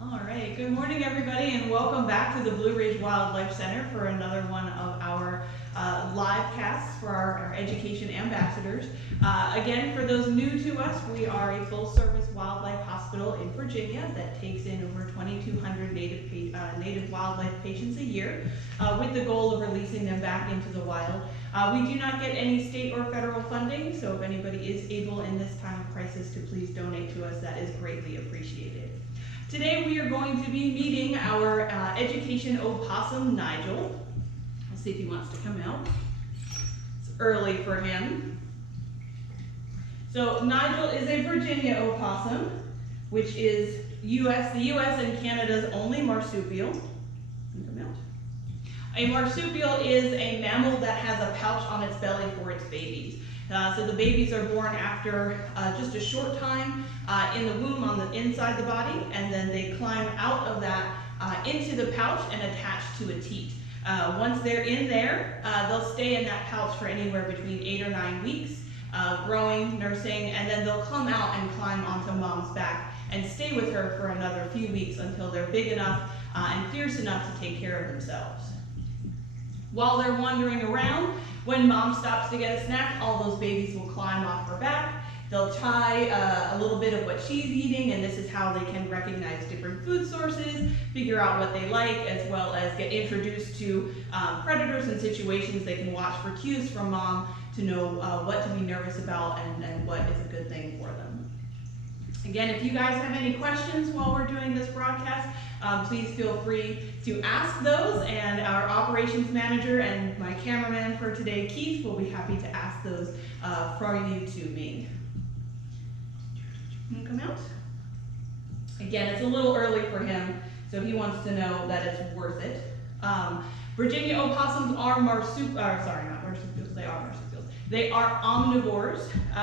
All right, good morning everybody and welcome back to the Blue Ridge Wildlife Center for another one of our live casts for our education ambassadors. Again, for those new to us, we are a full service wildlife hospital in Virginia that takes in over 2,200 native wildlife patients a year with the goal of releasing them back into the wild. We do not get any state or federal funding, so if anybody is able in this time of crisis to please donate to us, that is greatly appreciated. Today we are going to be meeting our education opossum, Nigel. Let's see if he wants to come out. It's early for him. So Nigel is a Virginia opossum, which is the US and Canada's only marsupial. Come out. A marsupial is a mammal that has a pouch on its belly for its babies. So the babies are born after just a short time in the womb on the inside the body, and then they climb out of that into the pouch and attach to a teat. Once they're in there, they'll stay in that pouch for anywhere between 8 or 9 weeks, growing, nursing, and then they'll come out and climb onto mom's back and stay with her for another few weeks until they're big enough and fierce enough to take care of themselves. While they're wandering around, when mom stops to get a snack, all those babies will climb off her back. They'll try a little bit of what she's eating, and this is how they can recognize different food sources, figure out what they like, as well as get introduced to predators and situations. They can watch for cues from mom to know what to be nervous about and what is a good thing for them. Again, if you guys have any questions while we're doing this broadcast, please feel free to ask those, and our operations manager and my cameraman for today, Keith, will be happy to ask those from you to me. Can you come out? Again, it's a little early for him, so he wants to know that it's worth it. Virginia opossums are not marsupials, they are marsupials. They are omnivores,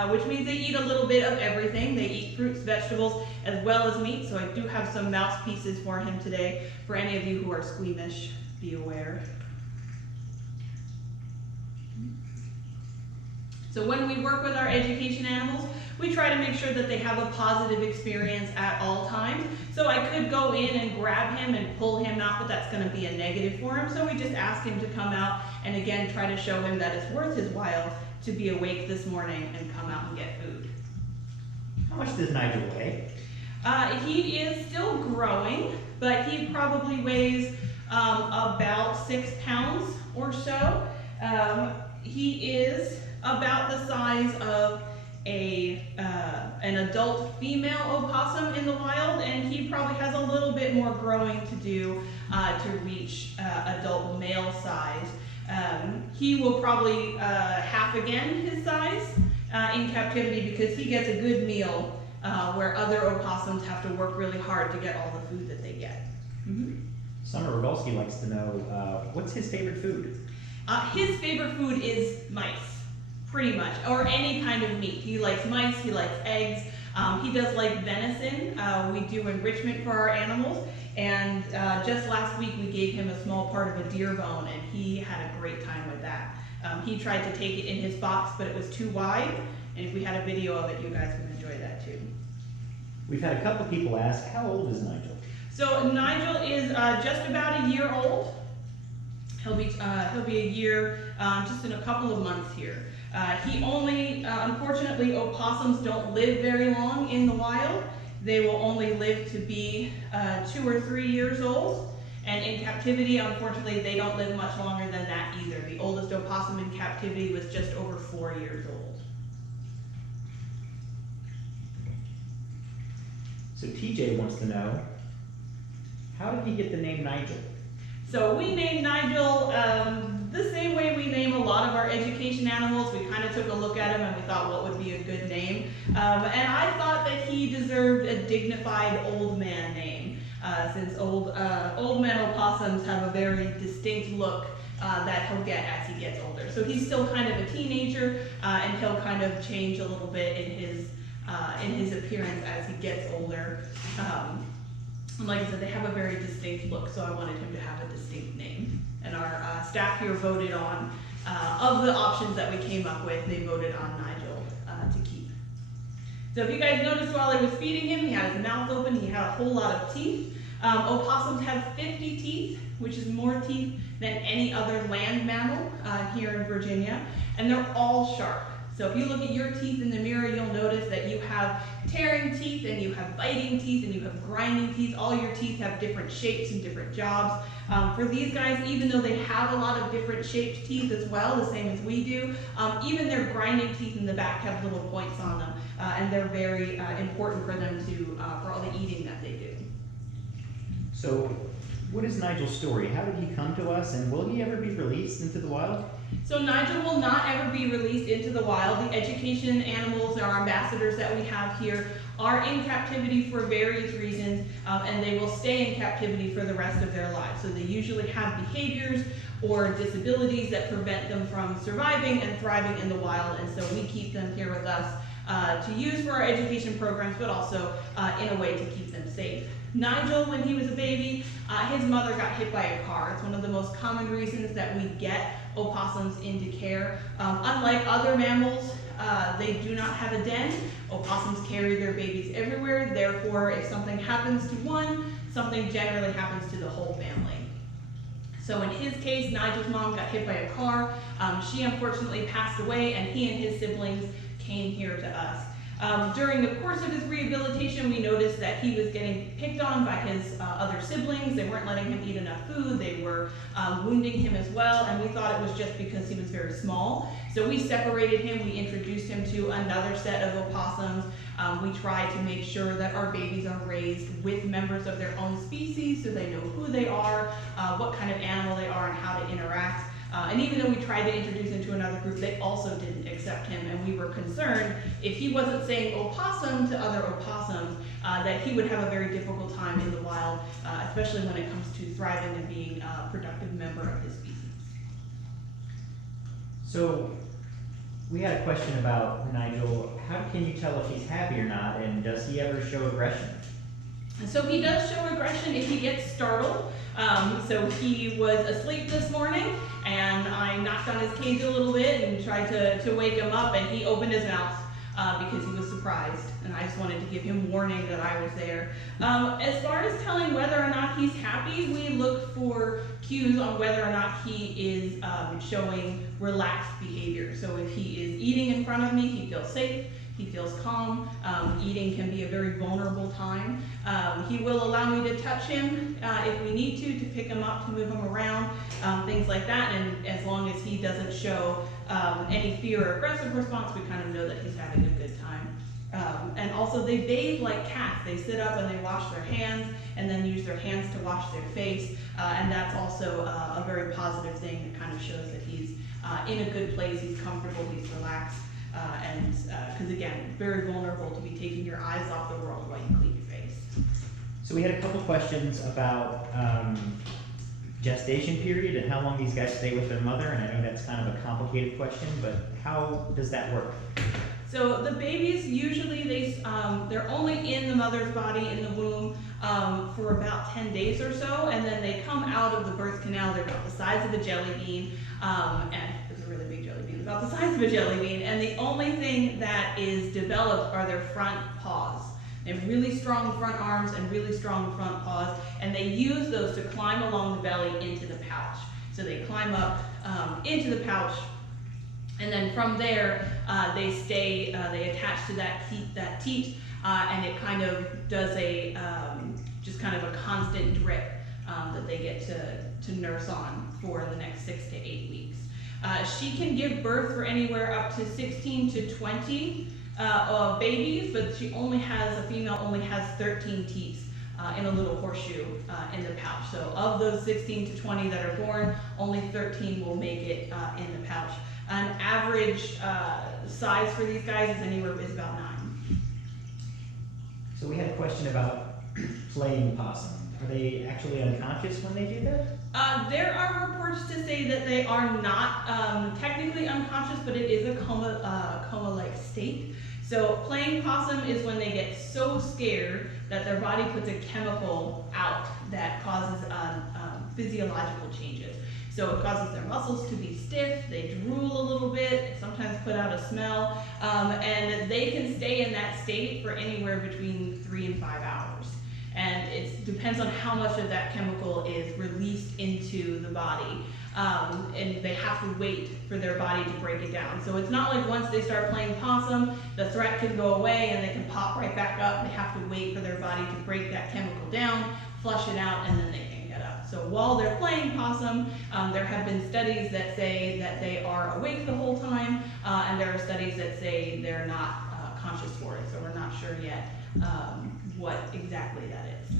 which means they eat a little bit of everything. They eat fruits, vegetables, as well as meat, so I do have some mouse pieces for him today. For any of you who are squeamish, be aware. So when we work with our education animals, we try to make sure that they have a positive experience at all times. So I could go in and grab him and pull him out, but that's going to be a negative for him. So we just ask him to come out and again try to show him that it's worth his while to be awake this morning and come out and get food. How much does Nigel weigh? He is still growing, but he probably weighs about 6 pounds or so. He is about the size of an adult female opossum in the wild, and he probably has a little bit more growing to do to reach adult male size. He will probably half again his size in captivity because he gets a good meal where other opossums have to work really hard to get all the food that they get. Summer Rogolski likes to know, what's his favorite food? His favorite food is mice. Pretty much, or any kind of meat. He likes mice, he likes eggs, he does like venison. We do enrichment for our animals, and just last week we gave him a small part of a deer bone, and he had a great time with that. He tried to take it in his box, but it was too wide, and if we had a video of it, you guys would enjoy that too. We've had a couple people ask, how old is Nigel? So Nigel is just about a year old. He'll be a year just in a couple of months here. He only, unfortunately, opossums don't live very long in the wild. They will only live to be 2 or 3 years old. And in captivity, unfortunately, they don't live much longer than that either. The oldest opossum in captivity was just over 4 years old. So TJ wants to know, how did he get the name Nigel? So we named Nigel the same way we name a lot of our education animals. We kind of took a look at him and we thought what would be a good name. And I thought that he deserved a dignified old man name, since old men opossums have a very distinct look that he'll get as he gets older. So he's still kind of a teenager, and he'll kind of change a little bit in his appearance as he gets older. And like I said, they have a very distinct look, so I wanted him to have a distinct name. And our staff here voted on, of the options that we came up with, they voted on Nigel to keep. So if you guys noticed while I was feeding him, he had his mouth open, he had a whole lot of teeth. Opossums have 50 teeth, which is more teeth than any other land mammal here in Virginia, and they're all sharp. So if you look at your teeth in the mirror, you'll notice that you have tearing teeth and you have biting teeth and you have grinding teeth. All your teeth have different shapes and different jobs. For these guys, even though they have a lot of different shaped teeth as well, the same as we do, even their grinding teeth in the back have little points on them, and they're very important for them to, for all the eating that they do. So, what is Nigel's story? How did he come to us, and will he ever be released into the wild? So Nigel will not ever be released into the wild. The education animals, our ambassadors that we have here, are in captivity for various reasons, and they will stay in captivity for the rest of their lives. So they usually have behaviors or disabilities that prevent them from surviving and thriving in the wild, and so we keep them here with us to use for our education programs, but also in a way to keep them safe. Nigel, when he was a baby, his mother got hit by a car. It's one of the most common reasons that we get opossums into care. Unlike other mammals, they do not have a den. Opossums carry their babies everywhere. Therefore, if something happens to one, something generally happens to the whole family. So in his case, Nigel's mom got hit by a car. She unfortunately passed away, and he and his siblings came here to us. During the course of his rehabilitation, we noticed that he was getting picked on by his other siblings. They weren't letting him eat enough food. They were wounding him as well, and we thought it was just because he was very small. So we separated him. We introduced him to another set of opossums. We try to make sure that our babies are raised with members of their own species so they know who they are, what kind of animal they are, and how to interact. And even though we tried to introduce him to another group, they also didn't accept him, and we were concerned if he wasn't saying opossum to other opossums, that he would have a very difficult time in the wild, especially when it comes to thriving and being a productive member of his species. So, we had a question about Nigel. How can you tell if he's happy or not, and does he ever show aggression? And so he does show aggression if he gets startled. So he was asleep this morning, and I knocked on his cage a little bit and tried to wake him up, and he opened his mouth because he was surprised, and I just wanted to give him warning that I was there. As far as telling whether or not he's happy, we look for cues on whether or not he is showing relaxed behavior. So if he is eating in front of me, he feels safe. He feels calm. Eating can be a very vulnerable time. He will allow me to touch him if we need to pick him up, to move him around, things like that. And as long as he doesn't show any fear or aggressive response, we kind of know that he's having a good time. And also they bathe like cats. They sit up and they wash their hands and then use their hands to wash their face. And that's also a very positive thing that kind of shows that he's in a good place, he's comfortable, he's relaxed. And because again, very vulnerable to be taking your eyes off the world while you clean your face. So we had a couple questions about gestation period and how long these guys stay with their mother, and I know that's kind of a complicated question, but how does that work? So the babies usually they're only in the mother's body in the womb for about 10 days or so, and then they come out of the birth canal. They're about the size of a jelly bean, and it's a really big jelly bean, about the size of a jelly bean. And the only thing that is developed are their front paws. They have really strong front arms and really strong front paws, and they use those to climb along the belly into the pouch. So they climb up into the pouch. And then from there, they stay, they attach to that teat, and it kind of does a, just kind of a constant drip that they get to nurse on for the next 6 to 8 weeks. She can give birth for anywhere up to 16 to 20 babies, but a female only has 13 teeth in a little horseshoe in the pouch. So of those 16 to 20 that are born, only 13 will make it in the pouch. An average size for these guys is about 9. So we had a question about playing possum. Are they actually unconscious when they do that? There are reports to say that they are not technically unconscious, but it is a coma-like state. So playing possum is when they get so scared that their body puts a chemical out that causes physiological changes. So it causes their muscles to be stiff, they drool a little bit, they sometimes put out a smell, and they can stay in that state for anywhere between 3 and 5 hours. and it depends on how much of that chemical is released into the body. And they have to wait for their body to break it down. So it's not like once they start playing possum, the threat can go away and they can pop right back up. They have to wait for their body to break that chemical down, flush it out, and then they can get up. So while they're playing possum, there have been studies that say that they are awake the whole time, and there are studies that say they're not conscious for it. So we're not sure yet what exactly that is.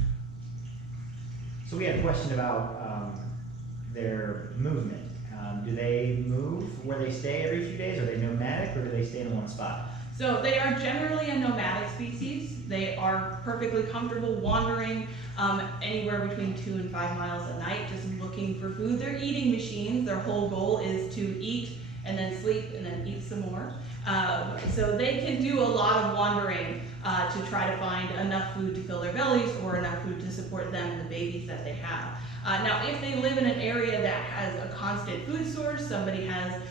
So we had a question about their movement. Do they move where they stay every few days? Are they nomadic, or do they stay in one spot? So they are generally a nomadic species. They are perfectly comfortable wandering anywhere between 2 and 5 miles a night, just looking for food. They're eating machines. Their whole goal is to eat and then sleep and then eat some more. So they can do a lot of wandering to try to find enough food to fill their bellies or enough food to support them and the babies that they have. Now, if they live in an area that has a constant food source, somebody has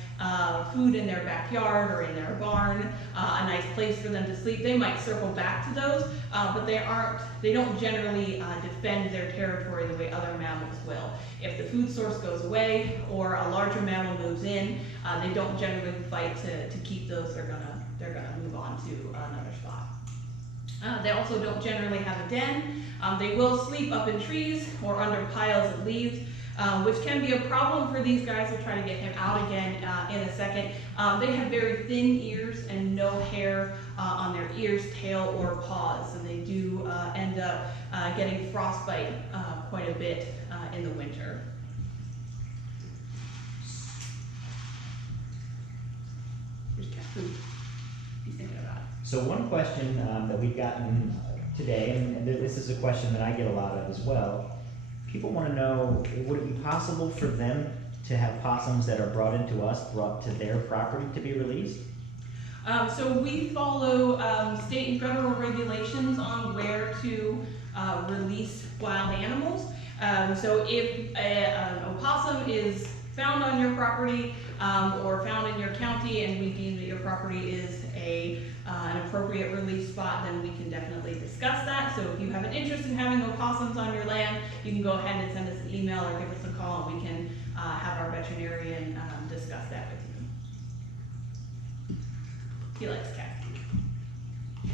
food in their backyard or in their barn, a nice place for them to sleep, they might circle back to those, but they don't generally defend their territory the way other mammals will. If the food source goes away or a larger mammal moves in, they don't generally fight to keep those. They're gonna move on to another spot. They also don't generally have a den. They will sleep up in trees or under piles of leaves, which can be a problem for these guys. We'll try to get him out again in a second. They have very thin ears and no hair on their ears, tail, or paws, and they do end up getting frostbite quite a bit in the winter. Here's cat food. He's thinking about it. So one question that we've gotten today, and this is a question that I get a lot of as well, people want to know, would it be possible for them to have possums that are brought into us, brought to their property to be released? So we follow state and federal regulations on where to release wild animals. So if an opossum is found on your property or found in your county and we deem that your property is an appropriate release spot, then we can definitely discuss that. So if you have an interest in having opossums on your land, you can go ahead and send us an email or give us a call and we can have our veterinarian discuss that with you. He likes cat food.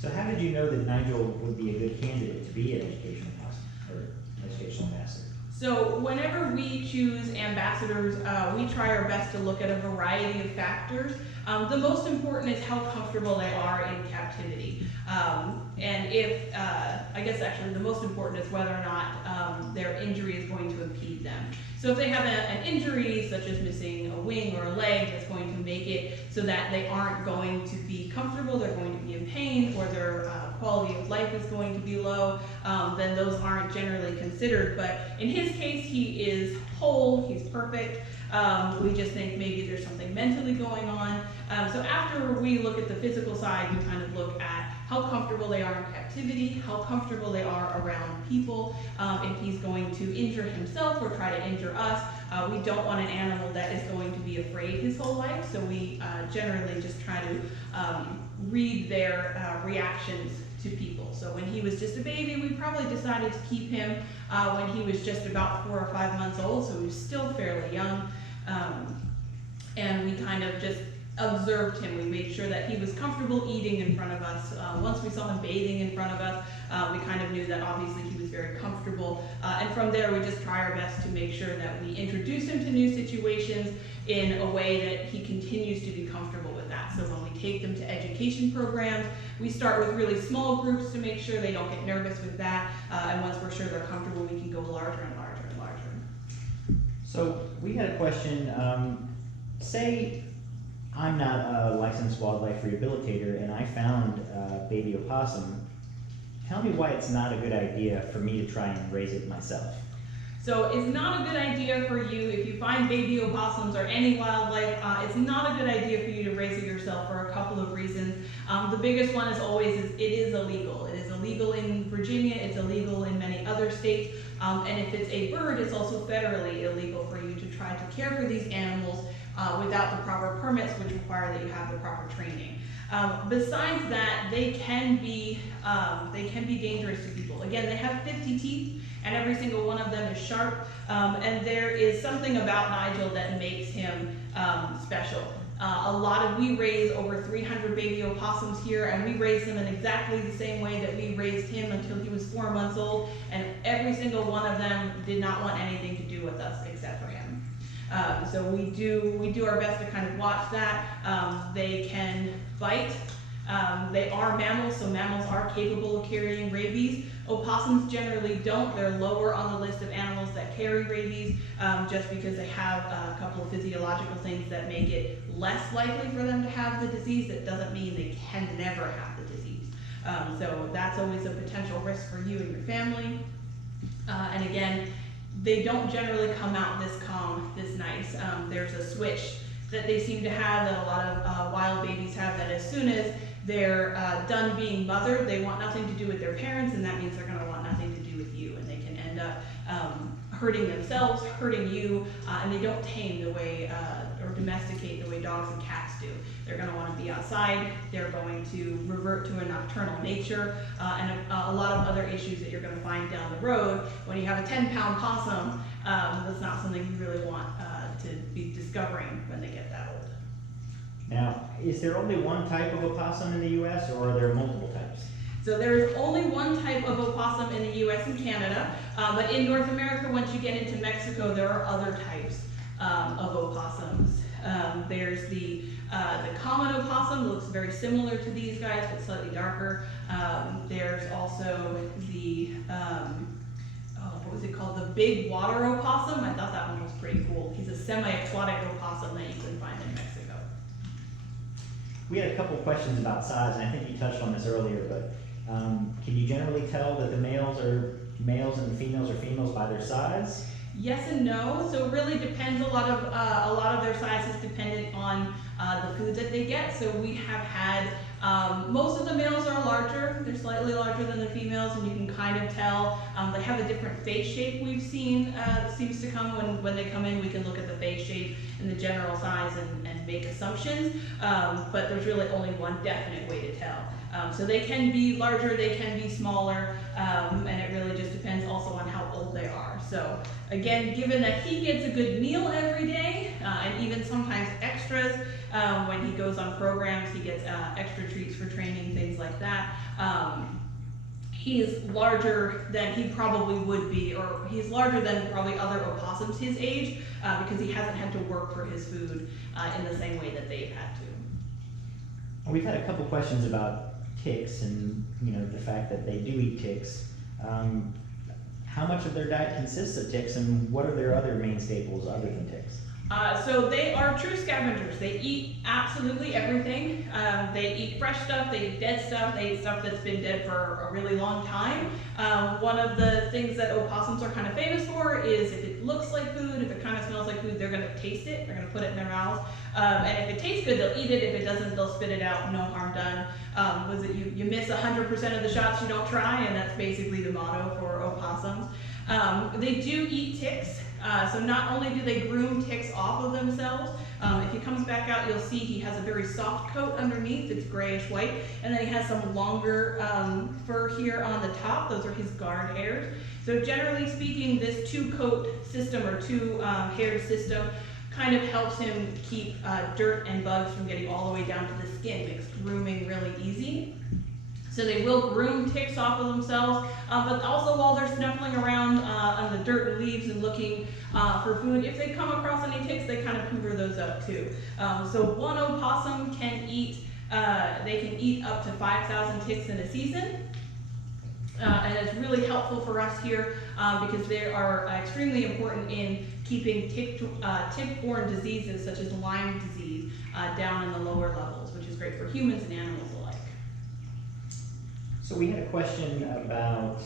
So how did you know that Nigel would be a good candidate to be an educational possum or educational ambassador? So whenever we choose ambassadors, we try our best to look at a variety of factors. The most important is how comfortable they are in captivity. And if, I guess actually the most important is whether or not their injury is going to impede them. So if they have an injury, such as missing a wing or a leg, that's going to make it so that they aren't going to be comfortable, they're going to be in pain, or their quality of life is going to be low, then those aren't generally considered. But in his case, he is whole, he's perfect. We just think maybe there's something mentally going on. So after we look at the physical side, we kind of look at how comfortable they are in captivity, how comfortable they are around people, if he's going to injure himself or try to injure us. We don't want an animal that is going to be afraid his whole life, so we generally just try to read their reactions to people. So when he was just a baby, we probably decided to keep him when he was just about 4 or 5 months old, so he was still fairly young. And we kind of just observed him. We made sure that he was comfortable eating in front of us. Once we saw him bathing in front of us, we kind of knew that obviously he was very comfortable. And from there, we just try our best to make sure that we introduce him to new situations in a way that he continues to be comfortable with that. So when we take them to education programs, we start with really small groups to make sure they don't get nervous with that. And once we're sure they're comfortable, we can go larger and larger and larger. So we had a question, say I'm not a licensed wildlife rehabilitator and I found a baby opossum. Tell me why it's not a good idea for me to try and raise it myself. So it's not a good idea for you, if you find baby opossums or any wildlife, it's not a good idea for you to raise it yourself for a couple of reasons. The biggest one is always it is illegal. It is illegal in Virginia, it's illegal in many other states, and if it's a bird, it's also federally illegal for you to try to care for these animals without the proper permits, which require that you have the proper training. Besides that, they can be dangerous to people. Again, they have 50 teeth, and every single one of them is sharp. And there is something about Nigel that makes him special. We raise over 300 baby opossums here, and we raised them in exactly the same way that we raised him until he was 4 months old, and every single one of them did not want anything to do with us except for him. So we do our best to kind of watch that. They can bite. They are mammals, so mammals are capable of carrying rabies. Opossums generally don't. They're lower on the list of animals that carry rabies, just because they have a couple of physiological things that make it less likely for them to have the disease. That doesn't mean they can never have the disease. So that's always a potential risk for you and your family. And again, they don't generally come out this calm, this nice. There's a switch that they seem to have that a lot of wild babies have, that as soon as they're done being mothered, they want nothing to do with their parents, and that means they're going to want nothing to do with you, and they can end up hurting themselves, hurting you, and they don't tame the way or domesticate the way dogs and cats do. They're going to want to be outside. They're going to revert to a nocturnal nature, and a lot of other issues that you're going to find down the road. When you have a 10-pound possum, that's not something you really want to be discovering when they get that old. Now, is there only one type of opossum in the U.S., or are there multiple types? So there's only one type of opossum in the U.S. and Canada, but in North America, once you get into Mexico, there are other types of opossums. There's the common opossum, that looks very similar to these guys, but slightly darker. There's also the, what was it called? The big water opossum. I thought that one was pretty cool. He's a semi-aquatic opossum that you can find in Mexico. We had a couple of questions about size, and I think you touched on this earlier, but can you generally tell that the males are males and the females are females by their size? Yes and no. So it really depends. A lot of their size is dependent on the food that they get. So we have had most of the males are larger. They're slightly larger than the females, and you can kind of tell. They have a different face shape. We've seen seems to come when they come in. We can look at the face shape and the general size and make assumptions. But there's really only one definite way to tell. So they can be larger, they can be smaller, and it really just depends also on how old they are. So again, given that he gets a good meal every day, and even sometimes extras, when he goes on programs, he gets extra treats for training, things like that. He is larger than he probably would be, or he's larger than probably other opossums his age, because he hasn't had to work for his food in the same way that they've had to. We've had a couple questions about ticks and the fact that they do eat ticks. How much of their diet consists of ticks, and what are their other main staples other than ticks? So they are true scavengers. They eat absolutely everything. They eat fresh stuff, they eat dead stuff, they eat stuff that's been dead for a really long time. One of the things that opossums are kind of famous for is if it looks like food, if it kind of smells like food, they're going to taste it, they're going to put it in their mouths. And if it tastes good, they'll eat it. If it doesn't, they'll spit it out, no harm done. Was it you miss 100% of the shots you don't try, and that's basically the motto for opossums. They do eat ticks. So not only do they groom ticks off of themselves, if he comes back out, you'll see he has a very soft coat underneath. It's grayish white, and then he has some longer fur here on the top. Those are his guard hairs. So generally speaking, this two-coat system or two-haired system kind of helps him keep dirt and bugs from getting all the way down to the skin. Makes grooming really easy. So they will groom ticks off of themselves, but also while they're snuffling around on the dirt and leaves and looking for food, if they come across any ticks, they kind of hoover those up too. So one opossum can eat, they can eat up to 5,000 ticks in a season. And it's really helpful for us here because they are extremely important in keeping tick-borne diseases such as Lyme disease down in the lower levels, which is great for humans and animals alike. So we had a question about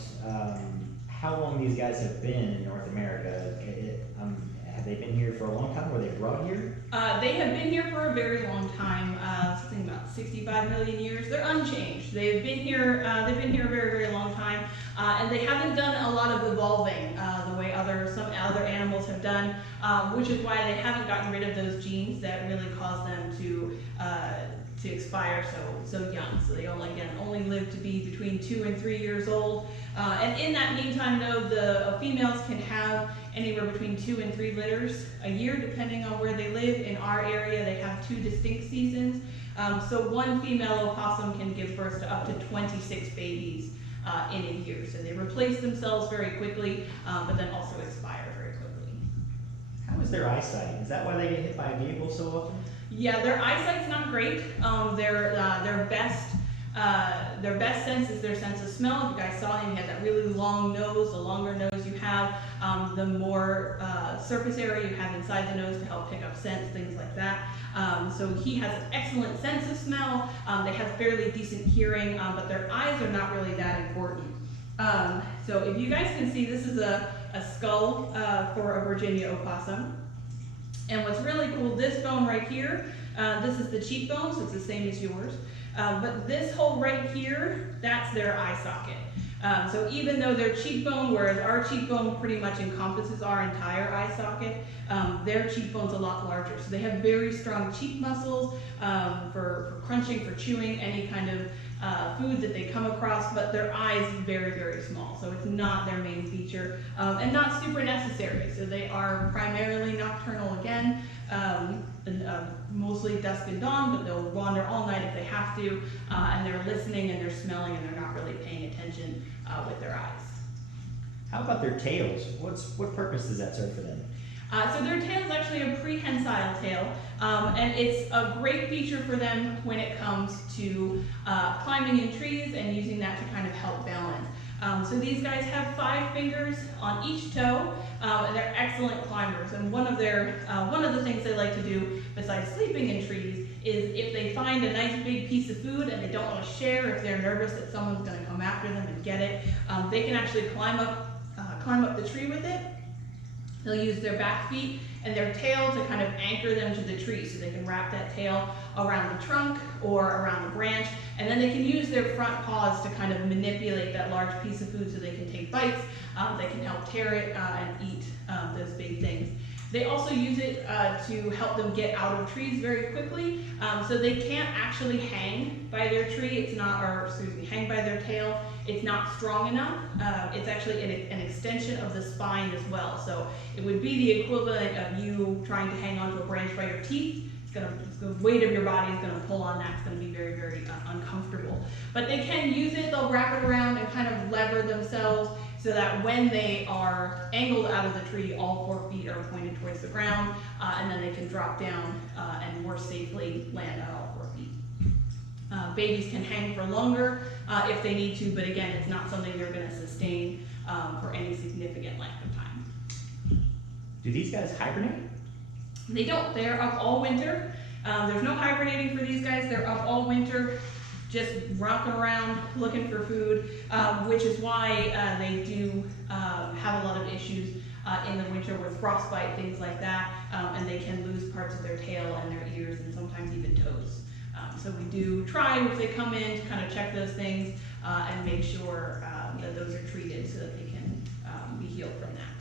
how long these guys have been in North America. Have they been here for a long time? Were they brought here? They have been here for a very long time, something about 65 million years. They're unchanged. They've been here a very, very long time, and they haven't done a lot of evolving the way some other animals have done, which is why they haven't gotten rid of those genes that really cause them to to expire so young. So they only live to be between 2 and 3 years old. And in that meantime, though, the females can have anywhere between 2 and 3 litters a year, depending on where they live. In our area, they have 2 distinct seasons. So one female opossum can give birth to up to 26 babies in a year. So they replace themselves very quickly, but then also expire very quickly. How is their eyesight? Is that why they get hit by a vehicle so often? Yeah, their eyesight's not great. Their best sense is their sense of smell. If you guys saw him, he had that really long nose. The longer nose you have, the more surface area you have inside the nose to help pick up scents, things like that. So he has an excellent sense of smell. They have fairly decent hearing, but their eyes are not really that important. So if you guys can see, this is a skull for a Virginia opossum. And what's really cool, this bone right here, this is the cheekbone, so it's the same as yours. But this hole right here, that's their eye socket. So even though their cheekbone, whereas our cheekbone pretty much encompasses our entire eye socket, their cheekbone's a lot larger. So they have very strong cheek muscles for crunching, for chewing, any kind of food that they come across, but their eyes very, very small. So it's not their main feature and not super necessary. So they are primarily nocturnal again, mostly dusk and dawn, but they'll wander all night if they have to, and they're listening and they're smelling and they're not really paying attention with their eyes. How about their tails? What purpose does that serve for them? So their tail is actually a prehensile tail, and it's a great feature for them when it comes to climbing in trees and using that to kind of help balance. So these guys have 5 fingers on each toe, and they're excellent climbers. And one of the things they like to do, besides sleeping in trees, is if they find a nice big piece of food and they don't want to share, if they're nervous that someone's going to come after them and get it, they can actually climb up the tree with it. They'll use their back feet and their tail to kind of anchor them to the tree, so they can wrap that tail around the trunk or around the branch, and then they can use their front paws to kind of manipulate that large piece of food so they can take bites. They can help tear it and eat those big things. They also use it to help them get out of trees very quickly. So they can't actually hang by their tree. Hang by their tail. It's not strong enough. It's actually an extension of the spine as well. So it would be the equivalent of you trying to hang onto a branch by your teeth. The weight of your body is going to pull on that. It's going to be very, very uncomfortable. But they can use it. They'll wrap it around and kind of lever themselves, so that when they are angled out of the tree, all 4 feet are pointed towards the ground, and then they can drop down and more safely land on all 4 feet. Babies can hang for longer if they need to, but again, it's not something they're going to sustain for any significant length of time. Do these guys hibernate? They don't. They're up all winter. There's no hibernating for these guys. They're up all winter, just romping around looking for food, which is why they do have a lot of issues in the winter with frostbite, things like that, and they can lose parts of their tail and their ears and sometimes even toes. So we do try, if they come in, to kind of check those things and make sure that those are treated so that they can be healed from that.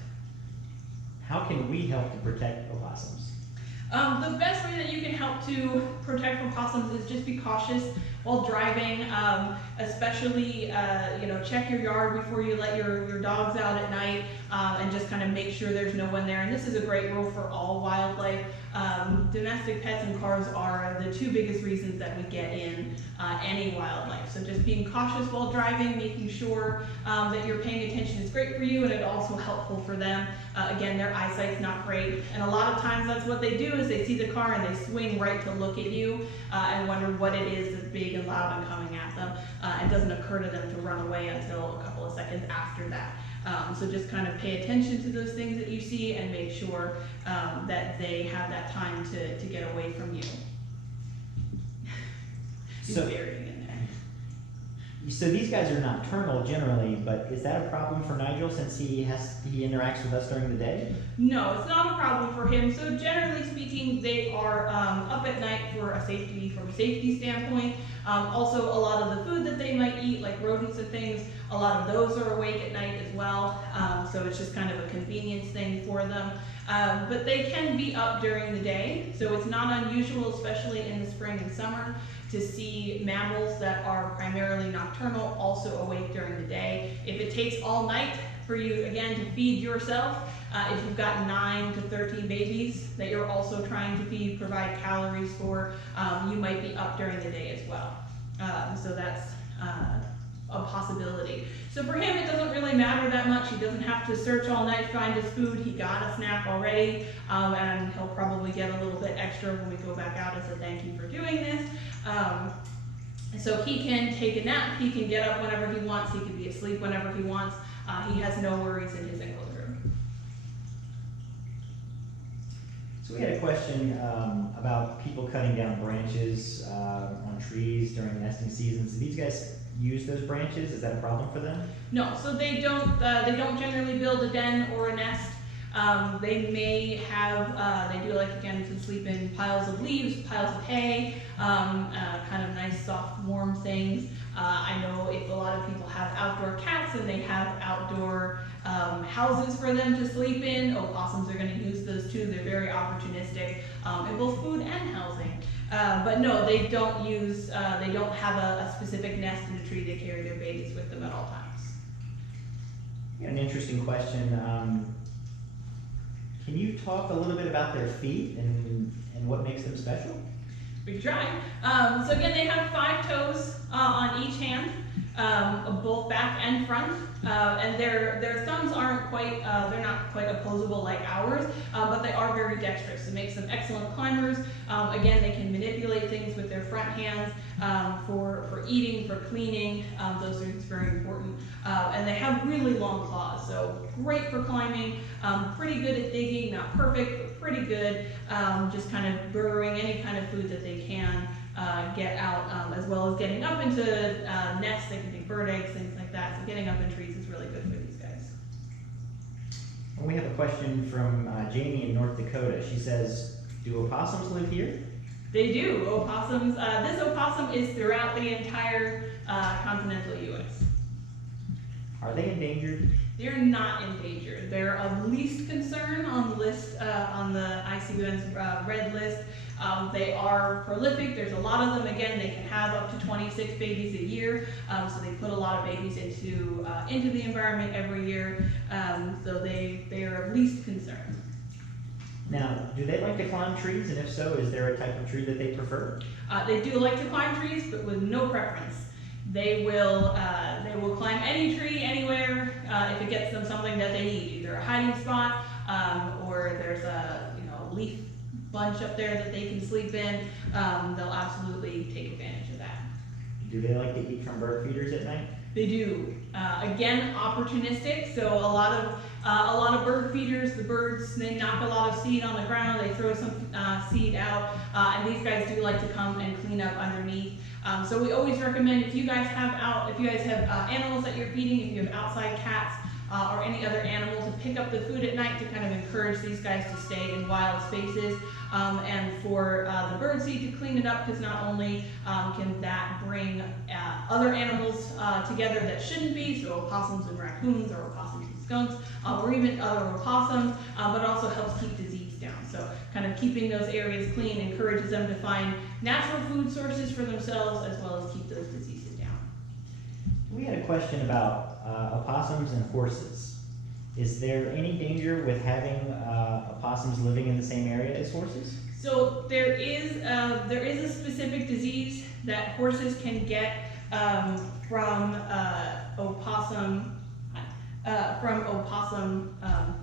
How can we help to protect opossums? The best way that you can help to protect opossums is just be cautious while driving, especially check your yard before you let your dogs out at night, and just kind of make sure there's no one there. And this is a great rule for all wildlife. Domestic pets and cars are the 2 biggest reasons that we get in any wildlife. So just being cautious while driving, making sure that you're paying attention is great for you, and it's also helpful for them. Again, their eyesight's not great, and a lot of times that's what they do, is they see the car and they swing right to look at you and wonder what it is that's big and loud and coming at them. It doesn't occur to them to run away until a couple of seconds after that. So just kind of pay attention to those things that you see and make sure that they have that time to get away from you. So, burying in there. So these guys are nocturnal generally, but is that a problem for Nigel since he interacts with us during the day? No, it's not a problem for him. So generally speaking, they are up at night from a safety standpoint. Also, a lot of the food that they might eat, like rodents and things, a lot of those are awake at night as well. So it's just kind of a convenience thing for them. But they can be up during the day, so it's not unusual, especially in the spring and summer, to see mammals that are primarily nocturnal also awake during the day. If it takes all night for you, again, to feed yourself, if you've got 9 to 13 babies that you're also trying to feed, provide calories for, you might be up during the day as well. So that's a possibility. So for him, it doesn't really matter that much. He doesn't have to search all night to find his food. He got a snack already, and he'll probably get a little bit extra when we go back out as a thank you for doing this. So he can take a nap, he can get up whenever he wants, he can be asleep whenever he wants. He has no worries in his enclosure. So we had a question about people cutting down branches on trees during nesting seasons. Do these guys use those branches? Is that a problem for them? No, so they don't generally build a den or a nest. They may have, they do like, again, to sleep in piles of leaves, piles of hay, kind of nice, soft, warm things. I know if a lot of people have outdoor cats and they have outdoor houses for them to sleep in, opossums are going to use those too. They're very opportunistic in both food and housing. But no, they don't use, they don't have a specific nest in a tree. They carry their babies with them at all times. An interesting question. Can you talk a little bit about their feet and what makes them special? We can try. So again, they have 5 toes on each hand, both back and front, and their thumbs aren't quite, they're not quite opposable like ours, but they are very dexterous. It makes them excellent climbers. Again, they can manipulate things with their front hands for eating, for cleaning. Those are very important. And they have really long claws, so great for climbing, pretty good at digging, not perfect, but pretty good, just kind of burrowing any kind of food that they can get out, as well as getting up into nests. They can dig bird eggs, things like that. So getting up in trees is really good for these guys. And we have a question from Jamie in North Dakota. She says, do opossums live here? They do. Opossums, this opossum is throughout the entire continental U.S. Are they endangered? They're not endangered. They're of least concern on the list, on the ICUN's red list. They are prolific. There's a lot of them. Again, they can have up to 26 babies a year. So they put a lot of babies into the environment every year. So they are of least concern. Now, do they like to climb trees? And if so, is there a type of tree that they prefer? They do like to climb trees, but with no preference. They will climb any tree, anywhere, if it gets them something that they need, either a hiding spot, or there's a leaf bunch up there that they can sleep in. They'll absolutely take advantage of that. Do they like to eat from bird feeders at night? They do. Again, opportunistic. So a lot of bird feeders, the birds, they knock a lot of seed on the ground. They throw some seed out, and these guys do like to come and clean up underneath. So we always recommend, if you guys have animals that you're feeding, if you have outside cats or any other animal, to pick up the food at night to kind of encourage these guys to stay in wild spaces, and for the bird seed to clean it up, because not only can that bring other animals together that shouldn't be, so opossums and raccoons, or opossums and skunks, or even other opossums, but it also helps keep disease down. So kind of keeping those areas clean encourages them to find natural food sources for themselves, as well as keep those diseases down. We had a question about opossums and horses. Is there any danger with having opossums living in the same area as horses? So there is a specific disease that horses can get from opossum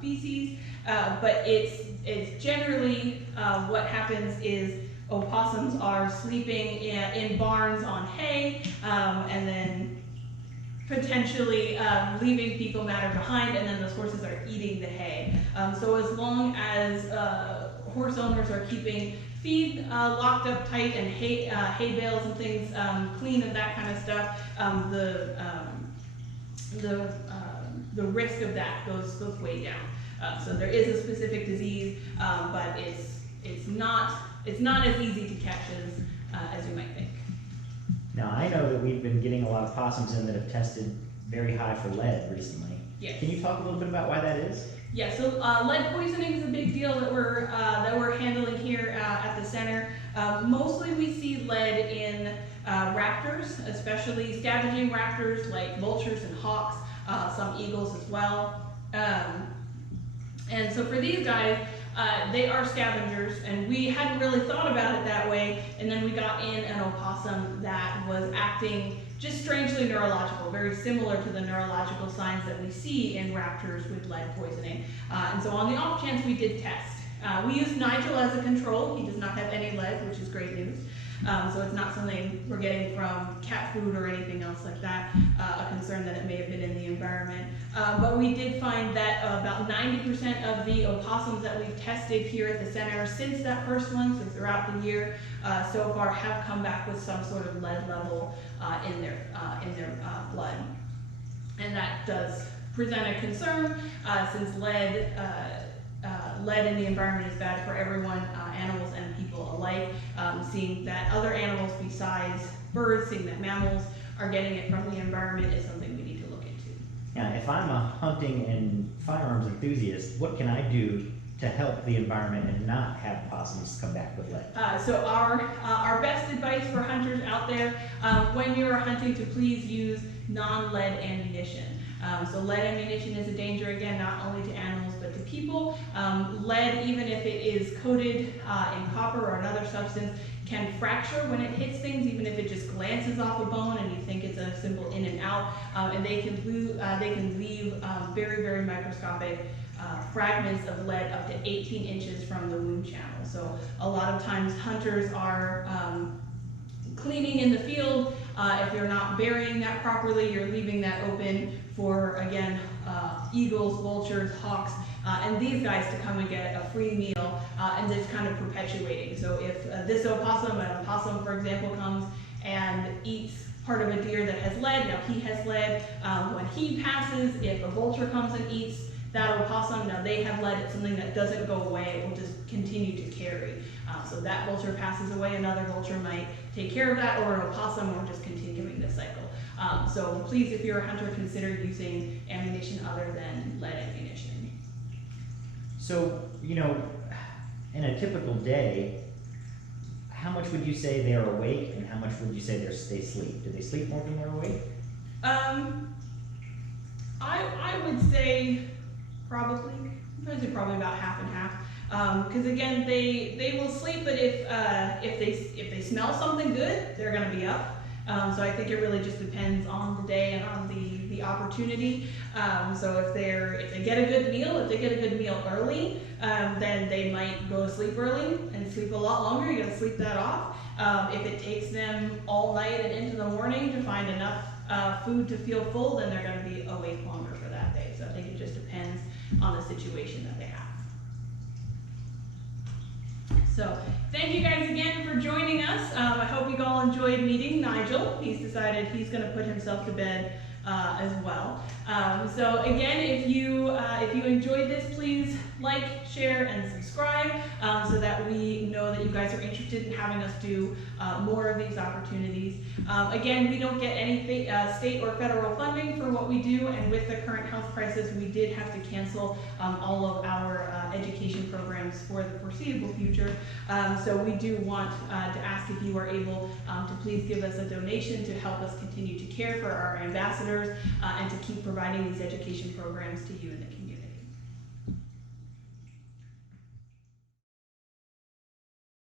feces, but it's generally what happens is opossums are sleeping in barns on hay, and then potentially leaving fecal matter behind, and then those horses are eating the hay. So as long as horse owners are keeping feed locked up tight and hay bales and things clean of that kind of stuff, the risk of that goes way down. So there is a specific disease, but it's not as easy to catch as you might think. Now, I know that we've been getting a lot of possums in that have tested very high for lead recently. Yes. Can you talk a little bit about why that is? Yeah, so lead poisoning is a big deal that we're handling here at the center. Mostly we see lead in raptors, especially scavenging raptors like vultures and hawks, some eagles as well. And so for these guys, they are scavengers, and we hadn't really thought about it that way, and then we got in an opossum that was acting just strangely neurological, very similar to the neurological signs that we see in raptors with lead poisoning. And so on the off chance, we did test. We used Nigel as a control. He does not have any lead, which is great news. So it's not something we're getting from cat food or anything else like that, a concern that it may have been in the environment. But we did find that about 90% of the opossums that we've tested here at the center since that first one, so throughout the year so far, have come back with some sort of lead level in their blood. And that does present a concern since lead in the environment is bad for everyone, animals and people alike. Seeing that other animals besides birds, seeing that mammals are getting it from the environment is something we need to look into. Now, if I'm a hunting and firearms enthusiast, what can I do to help the environment and not have possums come back with lead? So our best advice for hunters out there, when you're hunting, to please use non-lead ammunition. So lead ammunition is a danger, again, not only to animals but to people. Lead, even if it is coated in copper or another substance, can fracture when it hits things, even if it just glances off a bone and you think it's a simple in and out. And they can leave very, very microscopic fragments of lead up to 18 inches from the wound channel. So a lot of times hunters are cleaning in the field. If you're not burying that properly, you're leaving that open for, again, eagles, vultures, hawks, and these guys to come and get a free meal, and just kind of perpetuating. So if this opossum, an opossum for example, comes and eats part of a deer that has lead, now he has lead, when he passes, if a vulture comes and eats that opossum, now they have lead, it's something that doesn't go away, it will just continue to carry. So that vulture passes away, another vulture might take care of that, or an opossum, or just continuing the cycle. So please, if you're a hunter, consider using ammunition other than lead ammunition. So, you know, in a typical day, how much would you say they are awake, and how much would you say they sleep? Do they sleep more than they're awake? I would say probably about half and half. Because again, they will sleep, but if they smell something good, they're going to be up. So I think it really just depends on the day and on the opportunity. So if they get a good meal early, then they might go to sleep early and sleep a lot longer. You got to sleep that off. If it takes them all night and into the morning to find enough food to feel full, then they're going to be awake longer for that day. So I think it just depends on the situation that they have. So thank you guys again for joining us. I hope you all enjoyed meeting Nigel. He's decided he's going to put himself to bed as well. So again, if you enjoyed this, please like, share, and subscribe so that we know that you guys are interested in having us do more of these opportunities. Again, we don't get any state or federal funding for what we do, and with the current health crisis, we did have to cancel all of our education programs for the foreseeable future. So we do want to ask if you are able to please give us a donation to help us continue to care for our ambassadors and to keep providing these education programs to you in the community.